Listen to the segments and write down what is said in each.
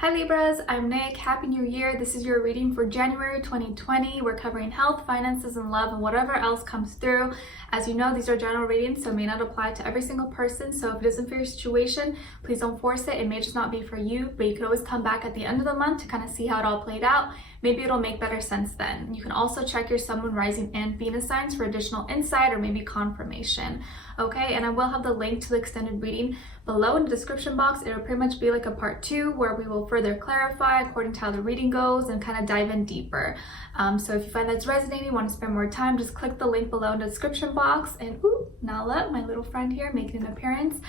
Hi Libras, I'm Nick. Happy New Year. This is your reading for January 2020. We're covering health, finances, and love, and whatever else comes through. As you know, these are general readings, so it may not apply to every single person. So if it isn't for your situation, please don't force it. It may just not be for you, but you can always come back at the end of the month to kind of see how it all played out. Maybe it'll make better sense then. You can also check your Sun, Moon, Rising, and Venus signs for additional insight or maybe confirmation. Okay, and I will have the link to the extended reading below in the description box. It'll pretty much be like a part 2 where we will further clarify according to how the reading goes and kind of dive in deeper. So if you find that's resonating, want to spend more time, just click the link below in the description box. And Nala, my little friend here, making an appearance.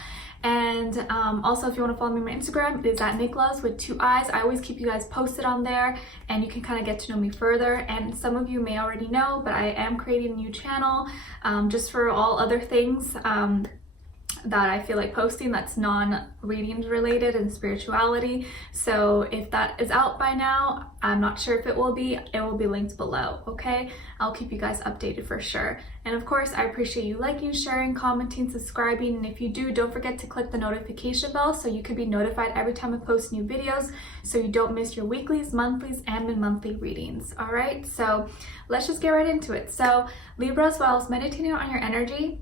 And also, if you want to follow me on my Instagram, it is at NicLoves with 2 eyes. I always keep you guys posted on there, and you can kind of get to know me further. And some of you may already know, but I am creating a new channel just for all other things that I feel like posting that's non-readings related and spirituality. So if that is out by now, I'm not sure if it will be linked below. Okay, I'll keep you guys updated for sure. And of course, I appreciate you liking, sharing, commenting, subscribing, and if you do, don't forget to click the notification bell so you can be notified every time I post new videos, so you don't miss your weeklies, monthlies, and mid-monthly readings. All right, so let's just get right into it. So Libras, while I was meditating on your energy,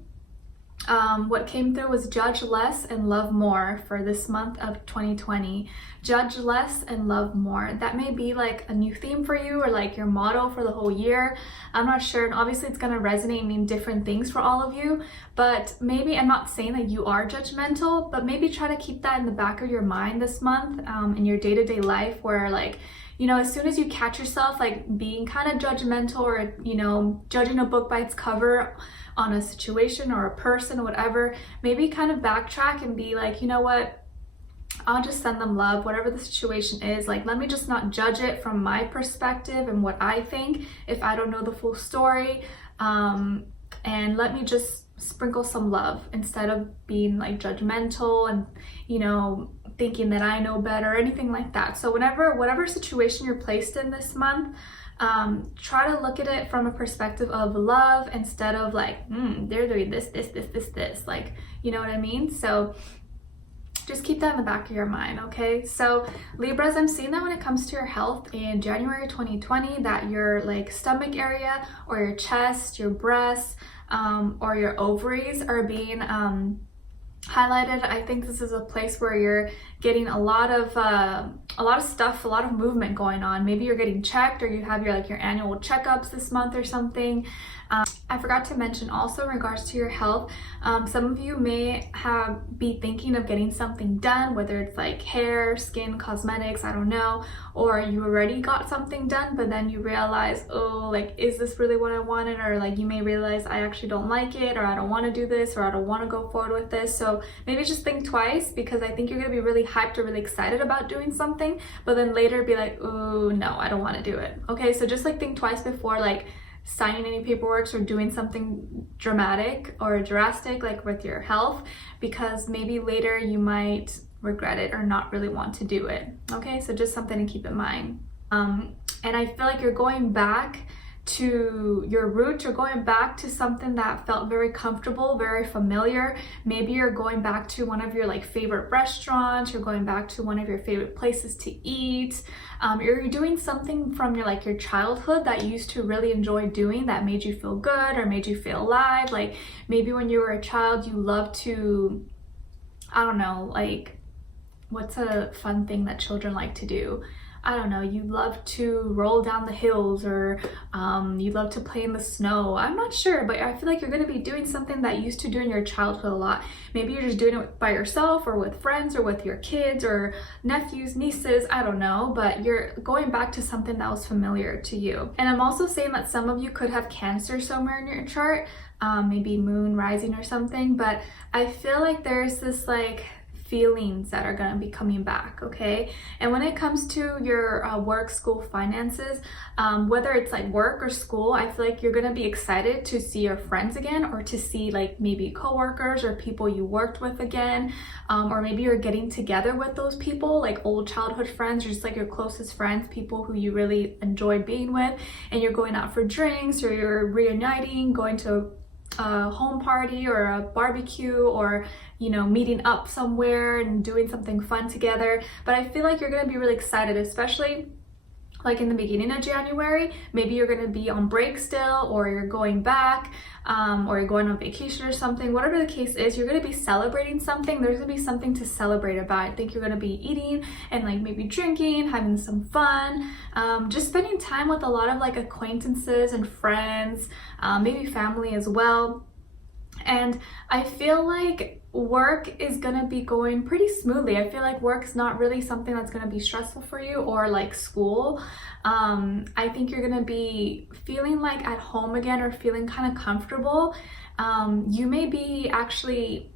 what came through was judge less and love more for this month of 2020. Judge less and love more. That may be like a new theme for you, or like your motto for the whole year. I'm not sure, and obviously it's going to resonate and mean different things for all of you, but maybe, I'm not saying that you are judgmental, but maybe try to keep that in the back of your mind this month in your day-to-day life, where like, you know, as soon as you catch yourself like being kind of judgmental, or, you know, judging a book by its cover on a situation or a person or whatever, maybe kind of backtrack and be like, you know what, I'll just send them love, whatever the situation is. Like, let me just not judge it from my perspective and what I think if I don't know the full story, and let me just sprinkle some love instead of being like judgmental and, you know, thinking that I know better or anything like that. So whatever situation you're placed in this month, try to look at it from a perspective of love instead of like, they're doing this, like, you know what I mean? So just keep that in the back of your mind, okay? So Libras, I'm seeing that when it comes to your health in January 2020, that your like stomach area or your chest, your breasts, or your ovaries are being highlighted. I think this is a place where you're getting a lot of stuff, a lot of movement going on. Maybe you're getting checked, or you have your annual checkups this month or something. I forgot to mention also in regards to your health, some of you may be thinking of getting something done, whether it's like hair, skin, cosmetics, I don't know, or you already got something done, but then you realize, oh, like, is this really what I wanted? Or like, you may realize I actually don't like it, or I don't want to do this, or I don't want to go forward with this. So maybe just think twice, because I think you're going to be really hyped or really excited about doing something, but then later be like, oh no, I don't want to do it. Okay, so just like think twice before like signing any paperwork or doing something dramatic or drastic like with your health, because maybe later you might regret it or not really want to do it. Okay, so just something to keep in mind. And I feel like you're going back to your roots, you're going back to something that felt very comfortable, very familiar. Maybe you're going back to one of your like favorite restaurants, you're going back to one of your favorite places to eat. You're doing something from your childhood that you used to really enjoy doing, that made you feel good or made you feel alive. Like maybe when you were a child you loved to, I don't know, like, what's a fun thing that children like to do? I don't know, you love to roll down the hills, or you love to play in the snow. I'm not sure, but I feel like you're going to be doing something that you used to do in your childhood a lot. Maybe you're just doing it by yourself, or with friends, or with your kids or nephews, nieces, I don't know, but you're going back to something that was familiar to you. And I'm also saying that some of you could have Cancer somewhere in your chart, maybe moon, rising, or something, but I feel like there's this like feelings that are going to be coming back, okay? And when it comes to your work, school, finances, whether it's like work or school, I feel like you're going to be excited to see your friends again, or to see like maybe coworkers or people you worked with again, or maybe you're getting together with those people, like old childhood friends, or just like your closest friends, people who you really enjoyed being with, and you're going out for drinks, or you're reuniting, going to a home party or a barbecue, or you know, meeting up somewhere and doing something fun together. But I feel like you're gonna be really excited, especially like in the beginning of January. Maybe you're going to be on break still, or you're going back, or you're going on vacation or something. Whatever the case is, you're going to be celebrating something. There's going to be something to celebrate about. I think you're going to be eating and like maybe drinking, having some fun, just spending time with a lot of like acquaintances and friends, maybe family as well. And I feel like work is gonna be going pretty smoothly. I feel like work's not really something that's gonna be stressful for you, or like school. I think you're gonna be feeling like at home again, or feeling kind of comfortable. You may be actually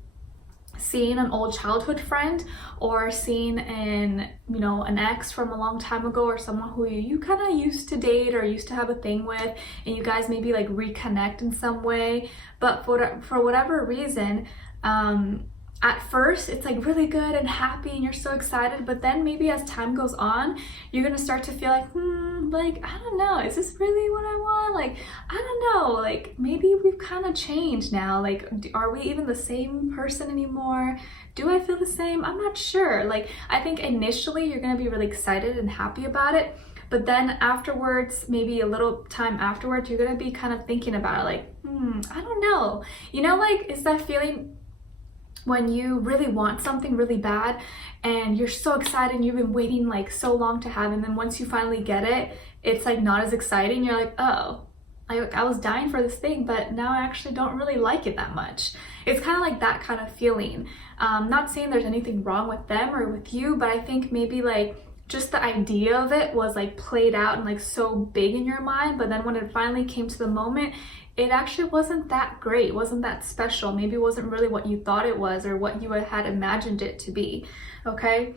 seeing an old childhood friend, or seeing an ex from a long time ago, or someone who you kind of used to date or used to have a thing with, and you guys maybe like reconnect in some way. But for whatever reason, at first it's like really good and happy and you're so excited, but then maybe as time goes on, you're gonna start to feel like, like, I don't know, is this really what I want? Like, I don't know, like maybe we've kind of changed now. Like, are we even the same person anymore? Do I feel the same? I'm not sure. Like, I think initially you're gonna be really excited and happy about it, but then afterwards, maybe a little time afterwards, you're gonna be kind of thinking about it, like, I don't know. You know, like, it's that feeling when you really want something really bad and you're so excited and you've been waiting like so long to have, and then once you finally get it, it's like not as exciting. You're like, oh, I was dying for this thing, but now I actually don't really like it that much. It's kind of like that kind of feeling. Not saying there's anything wrong with them or with you, but I think maybe like just the idea of it was like played out and like so big in your mind, but then when it finally came to the moment, it actually wasn't that great, wasn't that special. Maybe it wasn't really what you thought it was or what you had imagined it to be, okay?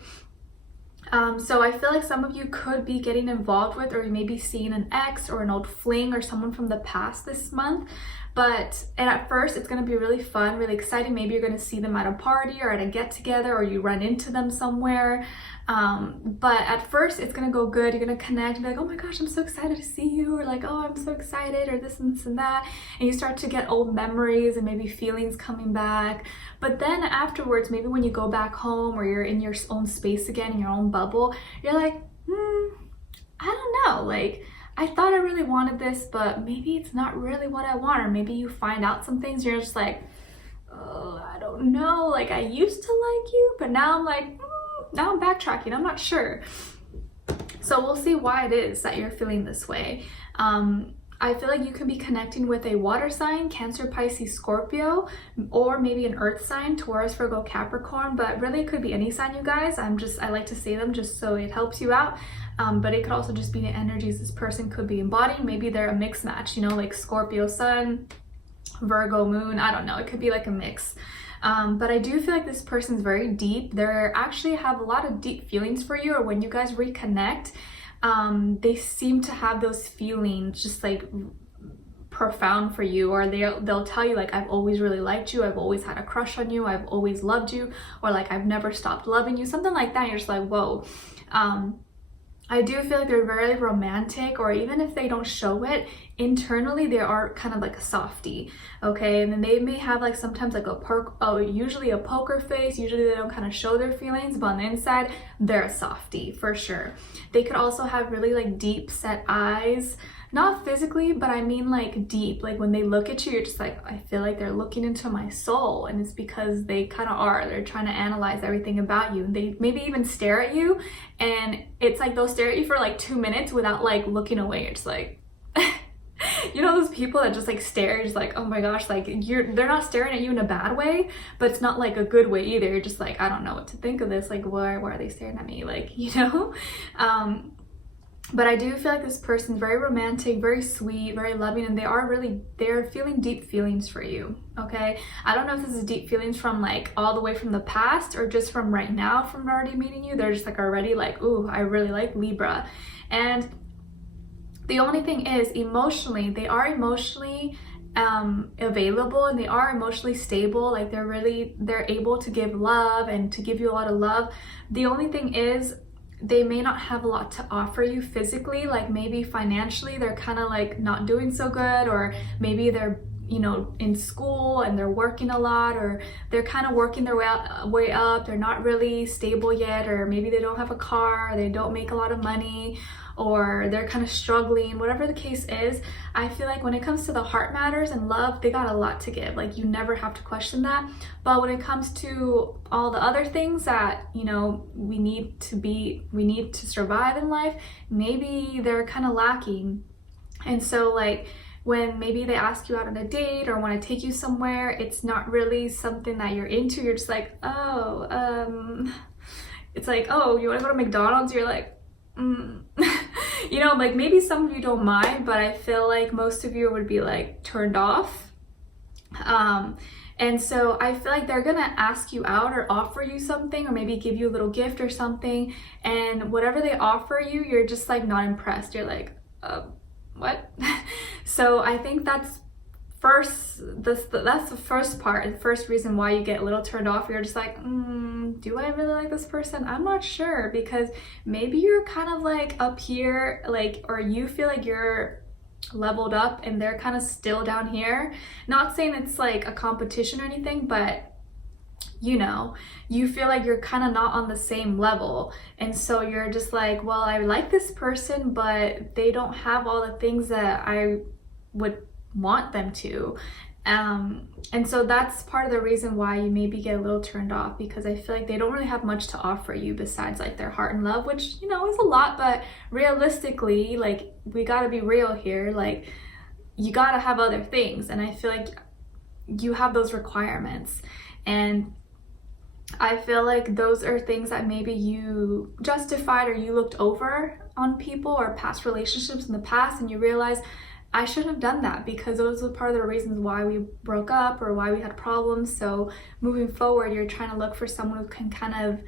So I feel like some of you could be getting involved with, or you may be seeing an ex or an old fling or someone from the past this month. And at first it's going to be really fun, really exciting. Maybe you're going to see them at a party or at a get together, or you run into them somewhere. But at first it's going to go good. You're going to connect and be like, oh my gosh, I'm so excited to see you, or like, oh, I'm so excited, or this and this and that. And you start to get old memories and maybe feelings coming back. But then afterwards, maybe when you go back home or you're in your own space again, in your own bubble, you're like, I don't know, like, I thought I really wanted this, but maybe it's not really what I want. Or maybe you find out some things, you're just like, oh, I don't know, like I used to like you, but now I'm like, now I'm backtracking, I'm not sure. So we'll see why it is that you're feeling this way. I feel like you could be connecting with a water sign, Cancer, Pisces, Scorpio, or maybe an earth sign, Taurus, Virgo, Capricorn, but really it could be any sign, you guys. I like to say them just so it helps you out. But it could also just be the energies this person could be embodying. Maybe they're a mixed match, you know, like Scorpio sun, Virgo moon, I don't know, it could be like a mix. But I do feel like this person's very deep. They actually have a lot of deep feelings for you, or when you guys reconnect, they seem to have those feelings just like profound for you, or they'll tell you like, I've always really liked you, I've always had a crush on you, I've always loved you, or like I've never stopped loving you, something like that. You're just like, whoa. I do feel like they're very romantic, or even if they don't show it, internally they are kind of like a softie, okay? And then they may have like sometimes like usually a poker face. Usually they don't kind of show their feelings, but on the inside they're a softie for sure. They could also have really like deep set eyes, not physically, but I mean like deep. Like when they look at you, you're just like, I feel like they're looking into my soul, and it's because they kind of are. They're trying to analyze everything about you. They maybe even stare at you, and it's like they'll stare at you for like 2 minutes without like looking away. It's like, you know those people that just like stare, just like, oh my gosh, like they're not staring at you in a bad way, but it's not like a good way either. You're just like, I don't know what to think of this. Like, why are they staring at me? Like, you know? But I do feel like this person's very romantic, very sweet, very loving, and they're feeling deep feelings for you, okay? I don't know if this is deep feelings from like all the way from the past, or just from right now, from already meeting you. They're just like already like, ooh, I really like Libra. And the only thing is, emotionally, they are emotionally available, and they are emotionally stable. Like they're able to give love and to give you a lot of love. The only thing is, they may not have a lot to offer you physically. Like maybe financially they're kind of like not doing so good, or maybe they're you know, in school and they're working a lot, or they're kind of working their way up, they're not really stable yet, or maybe they don't have a car, they don't make a lot of money, or they're kind of struggling, whatever the case is. I feel like when it comes to the heart matters and love, they got a lot to give. Like, you never have to question that. But when it comes to all the other things that, you know, we need to survive in life, maybe they're kind of lacking. And so like, when maybe they ask you out on a date or want to take you somewhere, it's not really something that you're into. You're just like, oh, it's like, oh, you want to go to McDonald's? You're like, you know, like maybe some of you don't mind, but I feel like most of you would be like turned off. And so I feel like they're gonna ask you out or offer you something, or maybe give you a little gift or something, and whatever they offer you, you're just like not impressed. You're like, what? So I think that's the first part, the first reason why you get a little turned off. You're just like, do I really like this person? I'm not sure, because maybe you're kind of like up here, like, or you feel like you're leveled up and they're kind of still down here. Not saying it's like a competition or anything, but you know, you feel like you're kind of not on the same level, and so you're just like, well, I like this person, but they don't have all the things that I would want them to. And so that's part of the reason why you maybe get a little turned off, because I feel like they don't really have much to offer you besides like their heart and love, which, you know, is a lot, but realistically, like, we gotta be real here, like, you gotta have other things, and I feel like you have those requirements, and I feel like those are things that maybe you justified or you looked over on people or past relationships in the past, and you realize, I shouldn't have done that, because those were part of the reasons why we broke up or why we had problems. So moving forward, you're trying to look for someone who can kind of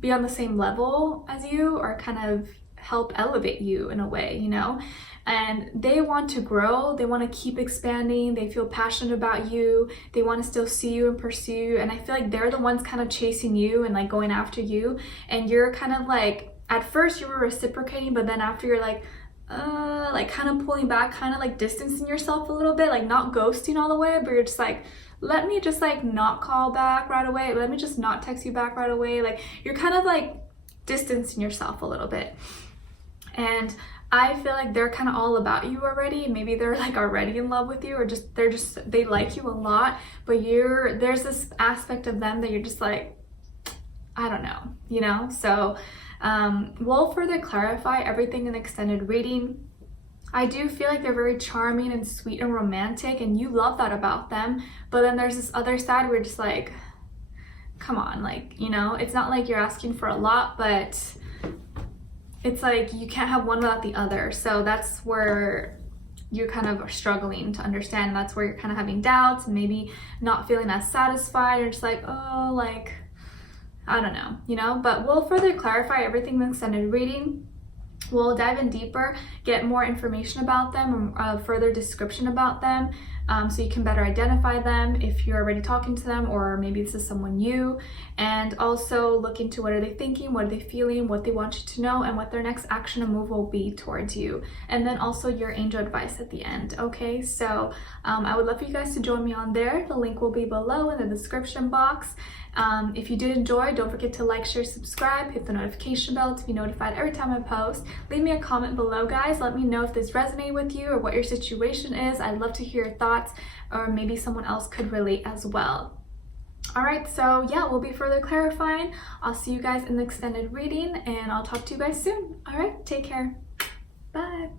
be on the same level as you, or kind of help elevate you in a way, you know? And they want to grow, they want to keep expanding, they feel passionate about you, they want to still see you and pursue you, and I feel like they're the ones kind of chasing you and like going after you, and you're kind of like, at first you were reciprocating, but then after you're like kind of pulling back, kind of like distancing yourself a little bit, like not ghosting all the way, but you're just like, let me just like not call back right away, let me just not text you back right away, like you're kind of like distancing yourself a little bit. And I feel like they're kind of all about you already. Maybe they're like already in love with you, or they like you a lot, but there's this aspect of them that you're just like, I don't know, you know? So we'll further clarify everything in extended reading. I do feel like they're very charming and sweet and romantic, and you love that about them, but then there's this other side where you're just like, come on, like, you know, it's not like you're asking for a lot, but it's like you can't have one without the other. So that's where you're kind of struggling to understand. That's where you're kind of having doubts and maybe not feeling as satisfied. You're just like, oh, like, I don't know, you know? But we'll further clarify everything in the extended reading. We'll dive in deeper, get more information about them, further description about them, so you can better identify them if you're already talking to them, or maybe this is someone new, and also look into what are they thinking, what are they feeling, what they want you to know, and what their next action and move will be towards you. And then also your angel advice at the end, okay? So I would love for you guys to join me on there. The link will be below in the description box. If you did enjoy, don't forget to like, share, subscribe, hit the notification bell to be notified every time I post. Leave me a comment below, guys. Let me know if this resonated with you or what your situation is. I'd love to hear your thoughts, or maybe someone else could relate as well. All right, so yeah, we'll be further clarifying. I'll see you guys in the extended reading, and I'll talk to you guys soon. All right, take care. Bye.